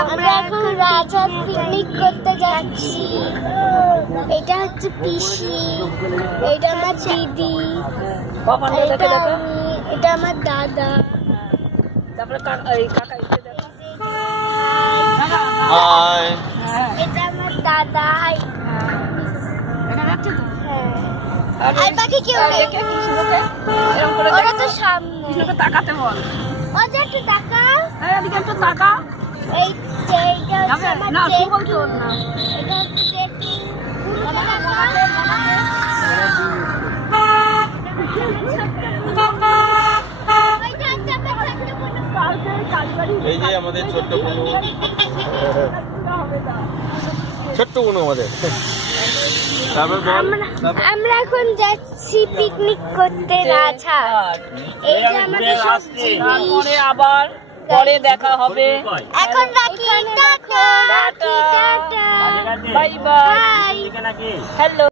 আমরা এখন রাজহাট পিকনিক করতে যাচ্ছি। এটা হচ্ছে পিসি, এটা আমার দিদি, এটা আমার দাদা। এটা আমার দাদা। আর বাকি কেউ নেই, ওরা তো সামনে। তাকাতে বল, ও যে একটু তাকা, এদিকে একটু তাকা। এই এইটা হচ্ছে আমার না জেঠু। বলতো না, এটা হচ্ছে জেঠু। এই যে আমাদের ছোট্ট বুনু, ছোট্ট বুনু আমাদের। আমরা এখন যাচ্ছি পিকনিক করতে রাজহাট। এই যে আমাদের সব তারপরে আবার পরে দেখা হবে। এখন রাখি, টাটা। Bye bye, hello.